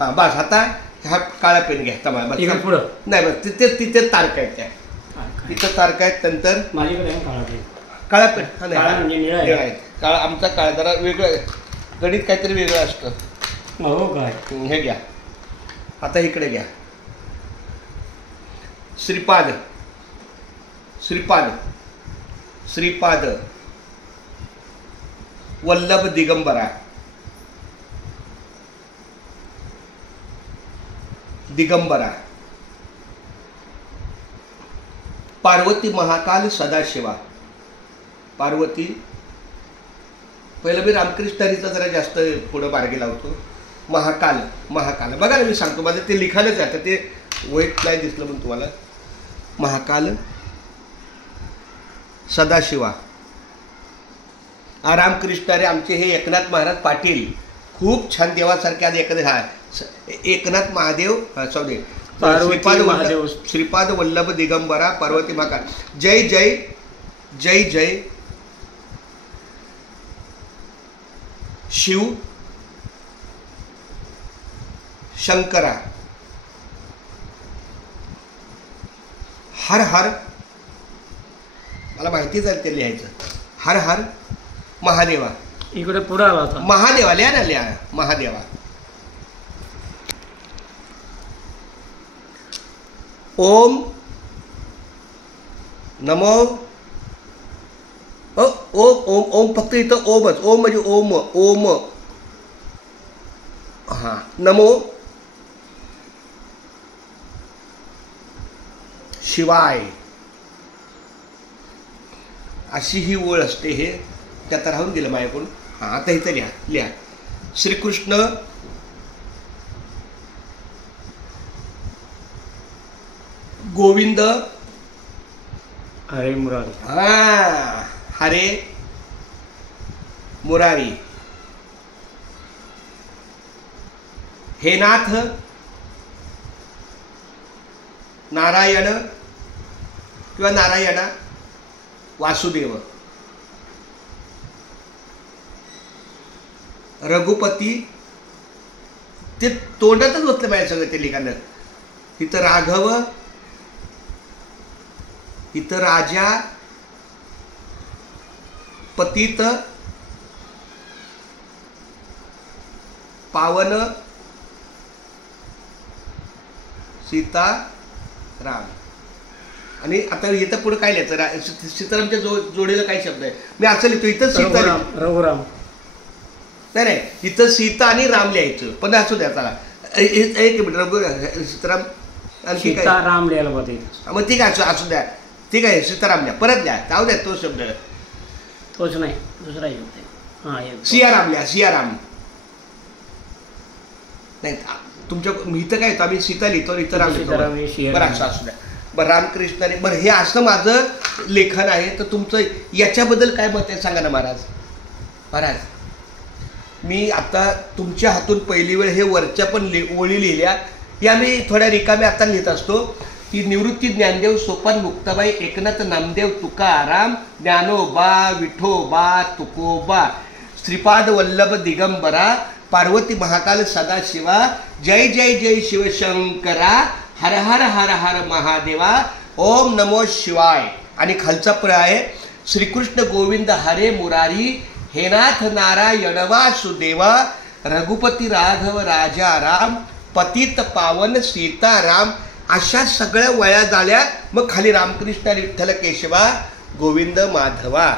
हां बस. आता हा काळा पेन घ्या तमा पुढं नाही बस तिथे तारखा आहेत त्या तिथं तारखा आहेत. नंतर माझ्याकडे काळा पेन काळा पेन म्हणजे निळा आहे. काळा आमचा काळा जरा वेगळं गणित काहीतरी वेगळं असतं. हो काय हे घ्या. आता इकडे घ्या. श्रीपाद श्रीपाद श्रीपाद वल्लभ दिगंबरा दिगंबरा पार्वती महाकाल सदाशिवा. पार्वती पहिलं मी रामकृष्णारीचा जरा जास्त पुढं मार्गी लावतो. महाकाल महाकाल बघा ना मी सांगतो माझं ते लिखाणच आहे. आता ते वाईट नाही दिसलं पण तुम्हाला. महाकाल सदाशिवा. रामकृष्णारे आमचे हे एकनाथ महाराज पाटील खूप छान देवासारखे आज एकनाथ महादेव सॉरी श्रीपाद वल्लभ दिगंबरा पार्वती महाकाल. जय जय जय जय शिव शंकरा. हर हर मला माहितीच आहे ते लिहायचं. हर हर महादेवा. इकडे पुढे आला होता महादेवा. लिहा ना लिहा महादेवा. ओम नमो ओम ओम ओम फक्त इथं ओमच. ओम म्हणजे ओम ओम. हां नमो शिवाय अशी ही ओळ असते. हे त्यात राहून गेलं माझ्याकडून. हां आता इथं लिहा लिहा. श्रीकृष्ण गोविंद हरे मुरारी. हां हरे मुरारी. हे नाथ नारायण किंवा नारायणा वासुदेव. रघुपती ते तोंडातच बसलं पाहिजे सगळं ते लिखाणं. इथं राघव इथं राजा पतित पावन सीता राम. आणि आता इथं पुढे काय लिहायचं. सीतारामच्या जोडीला काय शब्द आहे मी असं लिहितो. इथं सीता रघुराम नाही नाही इथं सीता आणि राम लिहायचं. पण असू द्या चला एक मिनिट. रघु सीताराम आणखी काय राम लिहायला पाहिजे. मग ठीक आहे असू द्या. ठीक आहे सीताराम लिहा. परत लिहा जाऊ द्या तो शब्द तोच नाही दुसरा शब्द. हां सियाराम लिहा. सियाराम नाही तुमच्या इथं काय येतो आम्ही सीता लिहितो इथं राम लिहितो. बरं असं असू द्या. बरं रामकृष्णाने. बरं हे असं माझं लेखन आहे. तर तुमचं याच्याबद्दल काय मत आहे सांगा ना महाराज. महाराज मी आता तुमच्या हातून पहिली वेळ हे वरच्या पण ओळी लिहिल्या. या मी थोड्या रिकाम्या आता लिहित असतो की निवृत्ती ज्ञानदेव सोपान मुक्ताबाई एकनाथ नामदेव तुकाराम ज्ञानोबा विठोबा तुकोबा श्रीपाद वल्लभ दिगंबरा पार्वती महाकाल सदाशिवा. जय जय जय शिवशंकरा. हर हर हर हर महादेवा. ओम नमो शिवाय. आणि खालचा प्र आहे श्रीकृष्ण गोविंद हरे मुरारी हे नाथ नारायण वासुदेवा. रघुपती राघव राजा राम पतित पावन सीताराम. अशा सगळ्या वया झाल्या. मग खाली रामकृष्ण विठ्ठल केशवा गोविंद माधवा.